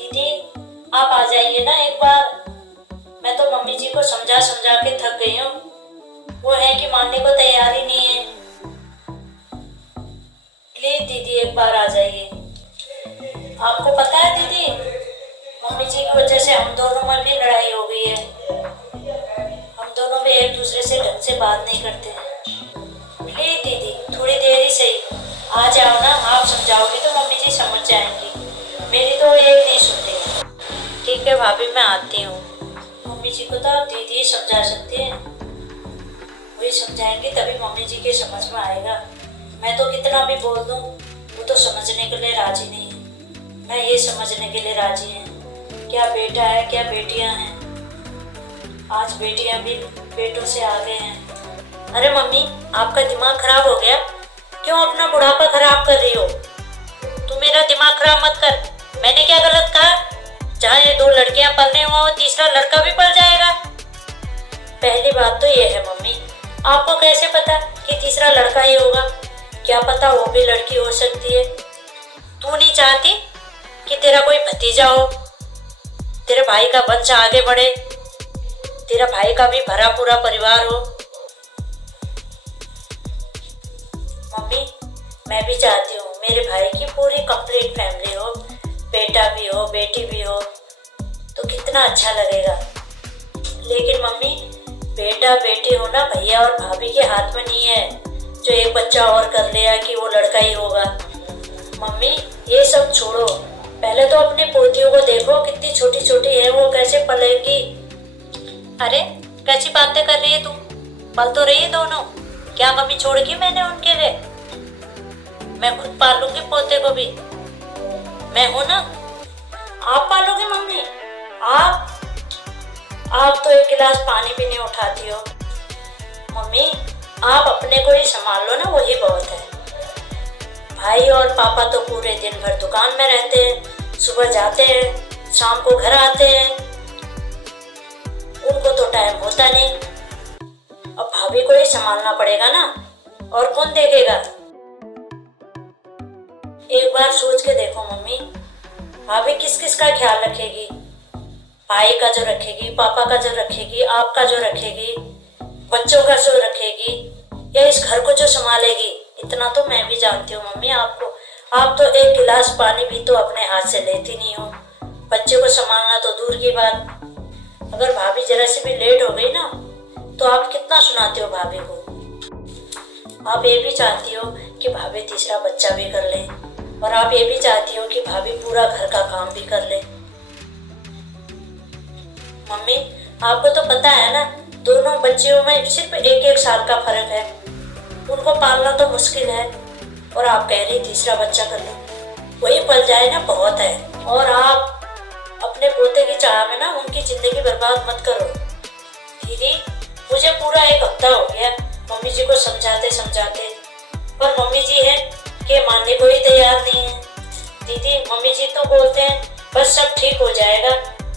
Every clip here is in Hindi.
दीदी आप आ जाइए ना एक बार। मैं तो मम्मी जी को समझा समझा के थक गई हूँ। वो है कि मानने को तैयार ही नहीं है। प्लीज दीदी एक बार आ जाइए। आपको पता है दीदी, मम्मी जी की वजह से हम दोनों में भी लड़ाई हो गई है। हम दोनों भी एक दूसरे से ढंग से बात नहीं करते। प्लीज दीदी थोड़ी देर ही सही आ जाओ ना। आप समझाओगी तो मम्मी जी समझ जाएंगी। मेरी तो ये नहीं सुनती। ठीक है भाभी मैं आती हूँ। मम्मी जी को तो आप दीदी ही समझा सकते हैं। वही समझाएंगे तभी मम्मी जी के समझ में आएगा। मैं तो कितना भी बोल दूँ वो तो समझने के लिए राजी नहीं है। मैं ये समझने के लिए राजी है क्या बेटा है क्या बेटियां हैं। आज बेटियां भी बेटों से आगे हैं। अरे मम्मी आपका दिमाग खराब हो गया? क्यों अपना बुढ़ापा खराब कर रही हो? तू मेरा दिमाग खराब मत कर। मैंने क्या गलत कहा? जहाँ ये 2 लड़कियां पलने हुआ वो तीसरा लड़का भी पल जाएगा। पहली बात तो ये है मम्मी, आपको कैसे पता कि तीसरा लड़का ही होगा? क्या पता वो भी लड़की हो सकती है। तू नहीं चाहती कि तेरा कोई भतीजा हो, तेरे भाई का वंश आगे बढ़े, तेरा भाई का भी भरा पूरा परिवार हो? मम्मी मैं भी चाहती हूँ मेरे भाई की पूरी कंप्लीट फैमिली हो, बेटा भी हो बेटी भी हो तो कितना अच्छा लगेगा। लेकिन मम्मी बेटा बेटी होना भैया और भाभी के हाथ में नहीं है जो एक बच्चा और कर लिया कि वो लड़का ही होगा। मम्मी ये सब छोड़ो, पहले तो अपने पोतियों को देखो कितनी छोटी छोटी है, वो कैसे पलेगी। अरे कैसी बातें कर रही है तू? पल तो रही है दोनों। क्या कमी छोड़गी मैंने उनके लिए? मैं खुद पालूंगी पोते को भी। मैं हूं ना। आप पालोगे मम्मी? आप तो 1 गिलास पानी भी नहीं उठाती हो। मम्मी आप अपने को ही संभाल लो ना, वही बहुत है। भाई और पापा तो पूरे दिन भर दुकान में रहते हैं, सुबह जाते हैं शाम को घर आते हैं, उनको तो टाइम होता नहीं। अब भाभी को ही संभालना पड़ेगा ना, और कौन देखेगा? एक बार सोच के देखो मम्मी, भाभी किस किस का ख्याल रखेगी? भाई का जो रखेगी, पापा का जो रखेगी, आपका जो रखेगी, बच्चों का जो रखेगी, या इस घर को जो संभालेगी? इतना तो मैं भी जानती हूँ मम्मी आपको। आप तो 1 गिलास पानी भी तो अपने हाथ से लेती नहीं हो। बच्चे को संभालना तो दूर की बात। अगर भाभी जरा सी भी लेट हो गई ना तो आप कितना सुनाते हो भाभी को। आप ये भी चाहती हो कि भाभी तीसरा बच्चा भी कर ले, और आप ये भी चाहती हो कि भाभी पूरा घर का काम भी कर ले। मम्मी आपको तो पता है ना, दोनों बच्चियों में सिर्फ 1-1 साल का फर्क है। उनको पालना तो मुश्किल है, और आप कह रही तीसरा बच्चा कर लो, वही पल जाए ना बहुत है। और आप अपने पोते की चाह में ना उनकी जिंदगी बर्बाद मत करो। दीदी मुझे पूरा 1 हफ्ता हो गया मम्मी जी को समझाते समझाते, पर मम्मी जी है कि मानने को ही तैयार नहीं है। दीदी मम्मी जी तो बोलते हैं बस सब ठीक हो जाएगा,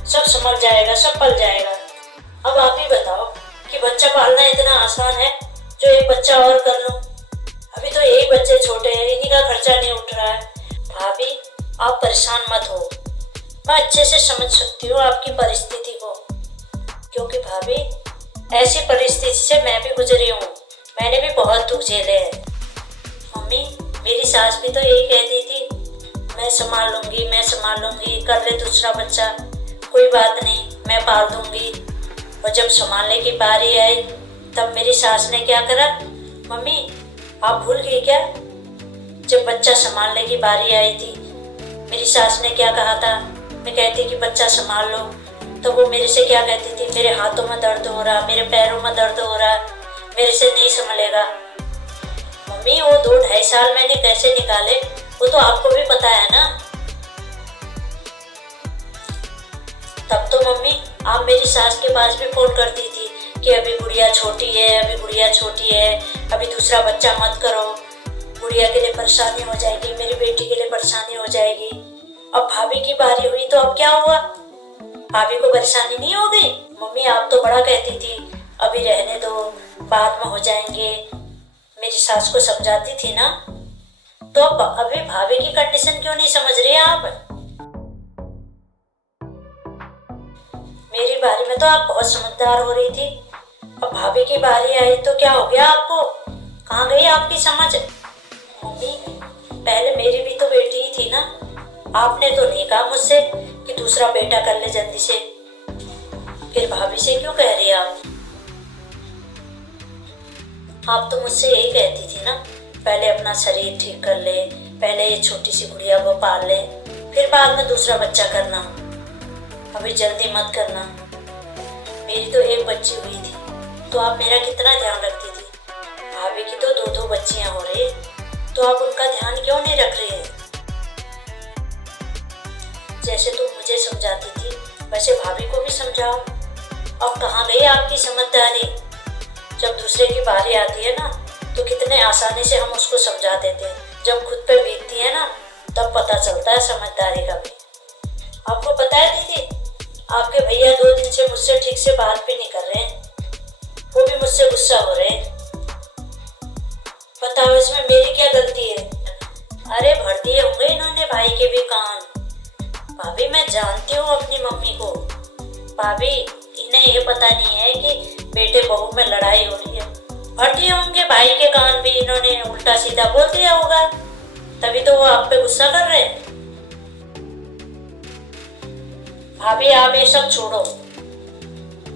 सब संभल जाएगा, सब पल जाएगा। अब आप ही बताओ कि बच्चा पालना इतना आसान है जो 1 बच्चा और कर लो? अभी तो यही बच्चे छोटे हैं, इन्हीं का खर्चा नहीं उठ रहा है। भाभी आप परेशान मत हो, मैं अच्छे से समझ सकती हूँ आपकी परिस्थिति को, क्योंकि भाभी ऐसी परिस्थिति से मैं भी गुजरी हूँ। मैंने भी बहुत दुख झेले हैं। मम्मी मेरी सास भी तो यही कहती थी, मैं संभाल लूंगी मैं संभाल लूंगी, कर ले दूसरा बच्चा, कोई बात नहीं मैं पाल दूंगी। और जब संभालने की बारी आई तब मेरी सास ने क्या करा? मम्मी आप भूल गई क्या? जब बच्चा संभालने की बारी आई थी मेरी सास ने क्या कहा था? मैं कहती कि बच्चा संभाल लो, तो वो मेरे से क्या कहती थी? मेरे हाथों में दर्द हो रहा, मेरे पैरों में दर्द हो रहा, मेरे से नहीं संभलेगा। मम्मी वो 2-2.5 साल मैंने कैसे निकाले वो तो आपको भी पता है ना। तब तो मम्मी आप मेरी सास के पास भी फोन करती थी कि अभी गुड़िया छोटी है, अभी गुड़िया छोटी है, अभी दूसरा बच्चा मत करो, गुड़िया के लिए परेशानी हो जाएगी, मेरी बेटी के लिए परेशानी हो जाएगी। अब भाभी की बारी हुई तो अब क्या हुआ? भाभी को परेशानी नहीं हो गई? मम्मी आप तो बड़ा कहती थी अभी रहने दो, बाद में हो जाएंगे, मेरी सास को समझाती थी ना। तो अब अभी भाभी की कंडीशन क्यों नहीं समझ रही आप? मेरी बारी में तो आप बहुत समझदार हो रही थी, अब भाभी की बारी आई तो क्या हो गया आपको? कहाँ गई आपकी समझ? मम्मी, पहले मेरी भी तो बेटी ही थी ना। आपने तो नहीं कहा मुझसे कि दूसरा बेटा कर ले जल्दी से, फिर भाभी से क्यों कह रही आप? आप तो मुझसे यही कहती थी ना, पहले अपना शरीर ठीक कर ले, पहले ये छोटी सी गुड़िया को पाल ले, फिर बाद में दूसरा बच्चा करना, अभी जल्दी मत करना। मेरी तो एक बच्ची हुई थी तो आप मेरा कितना ध्यान रखती थी। भाभी की तो दो बच्चियां हो रही, तो आप उनका ध्यान क्यों नहीं रख रही है? जैसे तुम मुझे समझाती थी वैसे भाभी को भी समझाओ। अब कहाँ गई आपकी समझदारी? जब दूसरे की बारी आती है ना तो कितने आसानी से हम उसको समझा देते हैं, जब खुद पे बीतती है ना तब पता चलता है समझदारी का भी। आपको पता है दीदी, आपके भैया 2 दिन से मुझसे ठीक से बात भी नहीं कर रहे हैं, वो भी मुझसे गुस्सा हो रहे हैं। बताओ इसमें मेरी क्या गलती है? अरे भर दिए होंगे इन्होंने भाई के भी कान। भाभी मैं जानती हूँ अपनी मम्मी को। भाभी, इन्हें ये पता नहीं है कि बेटे बहू में लड़ाई हो रही है। भर दिए होंगे भाई के कान भी, इन्होंने उल्टा सीधा बोल दिया होगा, तभी तो वो आप पे गुस्सा कर रहे हैं। भाभी आप ये सब छोड़ो,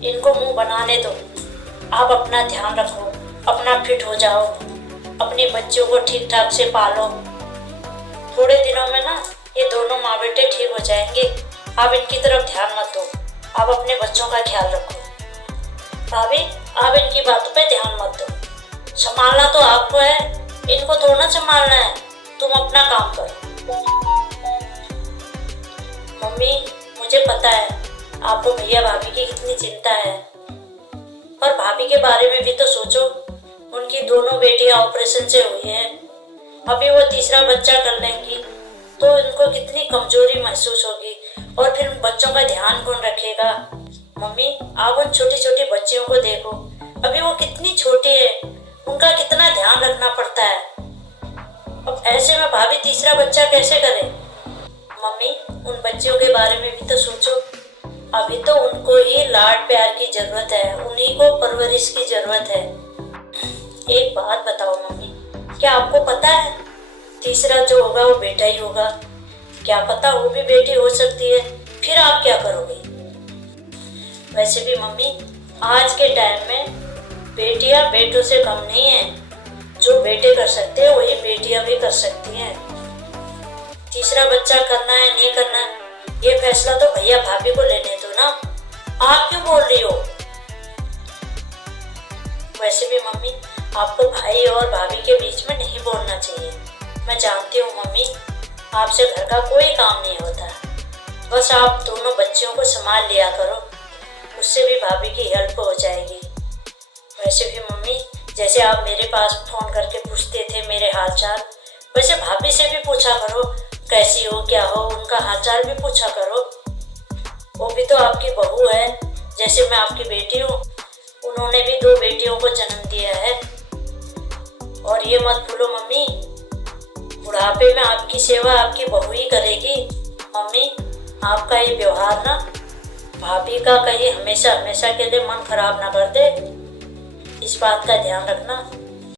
इनको मुंह बनाने दो। आप अपना ध्यान रखो, अपना फिट हो जाओ, अपनी बच्चियों को ठीक ठाक से पालो। थोड़े दिनों में ना ये दोनों माँ बेटे ठीक हो जाएंगे। आप इनकी तरफ ध्यान मत दो, आप अपने बच्चों का ख्याल रखो। भाभी आप इनकी बातों पे ध्यान मत दो, संभालना तो आपको है, इनको थोड़ा संभालना है। तुम अपना काम करो। मम्मी, मुझे पता है आपको भैया भाभी की कितनी चिंता है, पर भाभी के बारे में भी तो सोचो। उनकी दोनों बेटियां ऑपरेशन से हुई हैं, अभी वो तीसरा बच्चा कर लेंगी तो उनको कितनी कमजोरी महसूस होगी, और फिर उन बच्चों का ध्यान कौन रखेगा? मम्मी आप उन छोटी छोटी बच्चियों को देखो, अभी वो कितनी छोटी है, उनका कितना ध्यान रखना पड़ता है। अब ऐसे में भाभी तीसरा बच्चा कैसे करे? मम्मी उन बच्चियों के बारे में भी तो सोचो, अभी तो उनको ही लाड प्यार की जरूरत है, उन्हीं को परवरिश की जरूरत है। एक बात बताओ मम्मी, क्या आपको पता है तीसरा जो होगा वो बेटा ही होगा? क्या पता वो भी बेटी हो सकती है, फिर आप क्या करोगे? वैसे भी मम्मी आज के टाइम में बेटियां बेटों से कम नहीं है, जो बेटे कर सकते हैं वही बेटियां भी कर सकती हैं। तीसरा बच्चा करना है नहीं करना है ये फैसला तो भैया भाभी को लेने दो ना, आप क्यों बोल रही हो? वैसे भी मम्मी आपको भाई और भाभी के बीच में नहीं बोलना चाहिए। मैं जानती हूँ मम्मी, आपसे घर का कोई काम नहीं होता, बस आप दोनों बच्चियों को संभाल लिया करो, उससे भी भाभी की हेल्प हो जाएगी। वैसे भी मम्मी जैसे आप मेरे पास फोन करके पूछते थे मेरे हालचाल, वैसे भाभी से भी पूछा करो कैसी हो क्या हो, उनका हालचाल भी पूछा करो। वो भी तो आपकी बहू है, जैसे मैं आपकी बेटी हूँ, उन्होंने भी 2 बेटियों को जन्म दिया है। और ये मत भूलो मम्मी, बुढ़ापे में आपकी सेवा आपकी बहू ही करेगी। मम्मी आपका ये व्यवहार ना भाभी का कहीं हमेशा हमेशा के लिए मन खराब ना कर दे, इस बात का ध्यान रखना।